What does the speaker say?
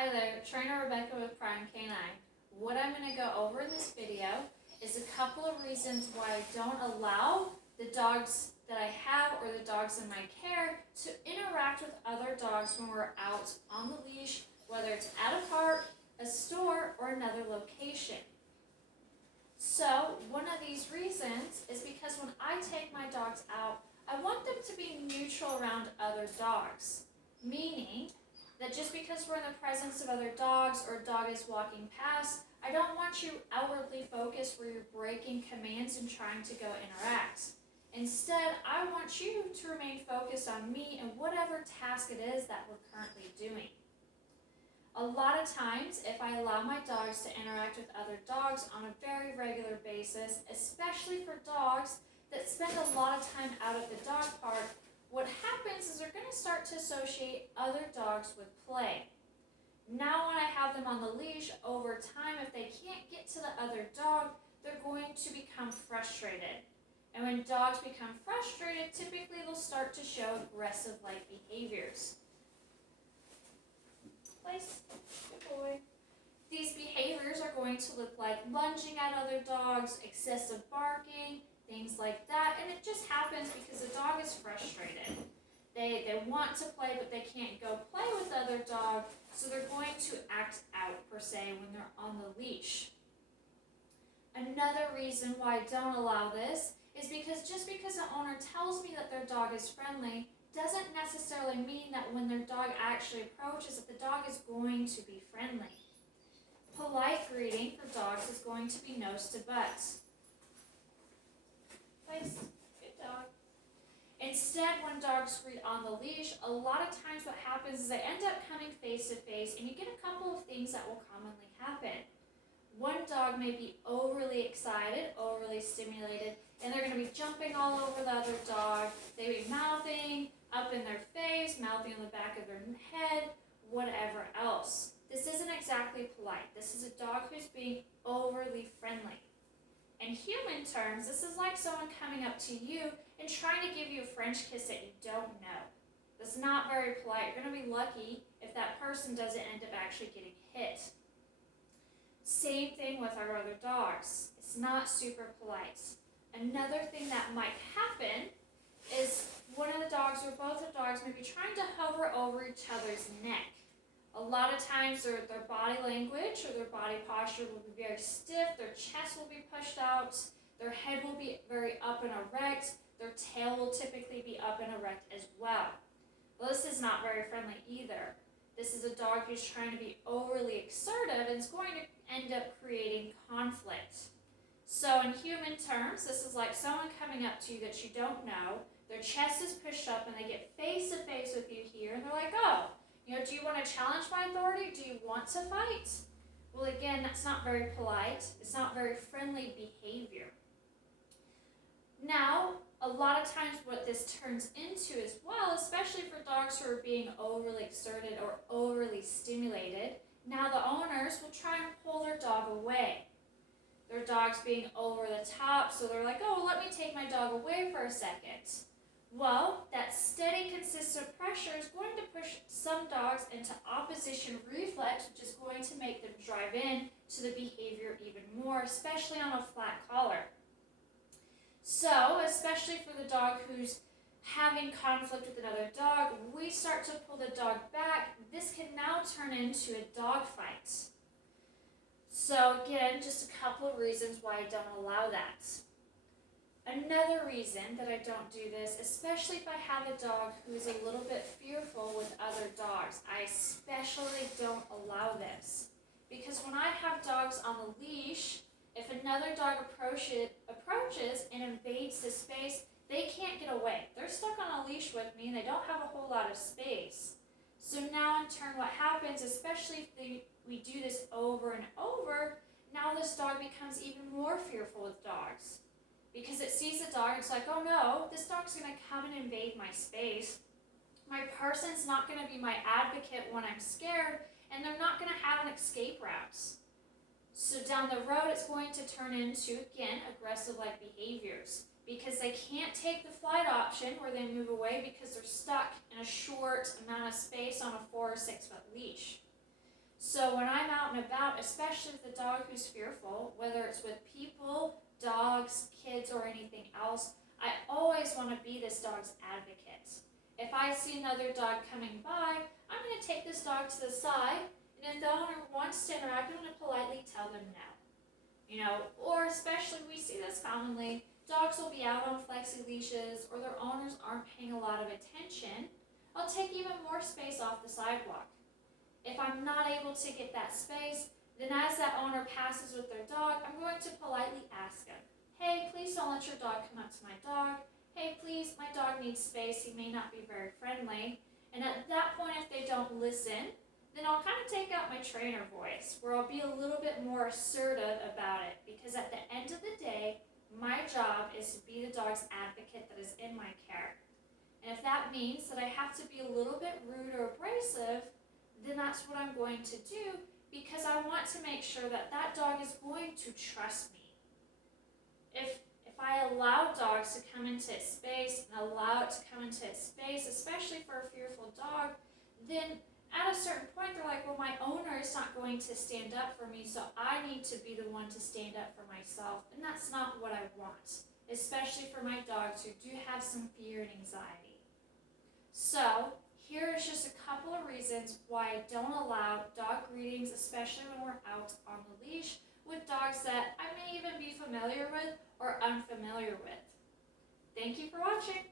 Hi there, Trainer Rebecca with Prime Canine. What I'm going to go over in this video is a couple of reasons why I don't allow the dogs that I have or the dogs in my care to interact with other dogs when we're out on the leash, whether it's at a park, a store, or another location. So one of these reasons is because when I take my dogs out, I want them to be neutral around other dogs, meaning that just because we're in the presence of other dogs or a dog is walking past, I don't want you outwardly focused where you're breaking commands and trying to go interact. Instead, I want you to remain focused on me and whatever task it is that we're currently doing. A lot of times, if I allow my dogs to interact with other dogs on a very regular basis, especially for dogs that spend a lot of time out at the dog park, what happens is they're going to start to associate other dogs with play. Now when I have them on the leash, over time, if they can't get to the other dog, they're going to become frustrated. And when dogs become frustrated, typically they'll start to show aggressive-like behaviors. Place, good boy. These behaviors are going to look like lunging at other dogs, excessive barking, things like that, and it just happens because the dog is frustrated. They want to play, but they can't go play with other dog, so they're going to act out, per se, when they're on the leash. Another reason why I don't allow this is because just because the owner tells me that their dog is friendly doesn't necessarily mean that when their dog actually approaches that the dog is going to be friendly. Polite greeting for dogs is going to be nose to butt. Place. Good dog. Instead, when dogs greet on the leash, a lot of times what happens is they end up coming face to face, and you get a couple of things that will commonly happen. One dog may be overly excited, overly stimulated, and they're going to be jumping all over the other dog. They may be mouthing up in their face, mouthing on the back of their head, whatever else. This isn't exactly polite. This is a dog who's being overly friendly. In human terms, this is like someone coming up to you and trying to give you a French kiss that you don't know. That's not very polite. You're going to be lucky if that person doesn't end up actually getting hit. Same thing with our other dogs. It's not super polite. Another thing that might happen is one of the dogs or both the dogs may be trying to hover over each other's neck. A lot of times their body language or their body posture will be very stiff, their chest will be pushed out, their head will be very up and erect, their tail will typically be up and erect as well. Well, this is not very friendly either. This is a dog who's trying to be overly assertive and is going to end up creating conflict. So in human terms, this is like someone coming up to you that you don't know, their chest is pushed up and they get face to face with you here and they're like, oh, do you want to challenge my authority? Do you want to fight? Well, again, that's not very polite. It's not very friendly behavior. Now, a lot of times what this turns into as well, especially for dogs who are being overly exerted or overly stimulated, now the owners will try and pull their dog away. Their dog's being over the top, so they're like, oh, let me take my dog away for a second. Well, that steady, consistent pressure is going to push some dogs into opposition reflex, which is going to make them drive in to the behavior even more, especially on a flat collar. So, especially for the dog who's having conflict with another dog, we start to pull the dog back. This can now turn into a dog fight. So again, just a couple of reasons why I don't allow that. Another reason that I don't do this, especially if I have a dog who is a little bit fearful with other dogs, I especially don't allow this. Because when I have dogs on the leash, if another dog approaches and invades the space, they can't get away. They're stuck on a leash with me and they don't have a whole lot of space. So now in turn what happens, especially if we do this over and over, now this dog becomes even more fearful with dogs. Because it sees the dog, it's like, oh no, this dog's going to come and invade my space. My person's not going to be my advocate when I'm scared, and they're not going to have an escape route. So down the road, it's going to turn into, again, aggressive-like behaviors. Because they can't take the flight option where they move away because they're stuck in a short amount of space on a 4 or 6 foot leash. So when I'm out and about, especially with a dog who's fearful, whether it's with people, dogs, kids, or anything else, I always want to be this dog's advocate. If I see another dog coming by, I'm going to take this dog to the side, and if the owner wants to interact, I'm going to politely tell them no. Or especially, we see this commonly, dogs will be out on flexi leashes or their owners aren't paying a lot of attention. I'll take even more space off the sidewalk. If I'm not able to get that space, then as that owner passes with their dog, I'm going to politely ask them, hey, please don't let your dog come up to my dog. Hey, please, my dog needs space. He may not be very friendly. And at that point, if they don't listen, then I'll kind of take out my trainer voice, where I'll be a little bit more assertive about it, because at the end of the day, my job is to be the dog's advocate that is in my care. And if that means that I have to be a little bit rude or abrasive, then that's what I'm going to do, because I want to make sure that that dog is going to trust me. If I allow dogs to come into its space and allow it to come into its space, especially for a fearful dog, then at a certain point they're like, well, my owner is not going to stand up for me, so I need to be the one to stand up for myself. And that's not what I want, especially for my dogs who do have some fear and anxiety. So here is just a couple of reasons why I don't allow dog greetings, especially when we're out on the leash with dogs that I may even be familiar with or unfamiliar with. Thank you for watching.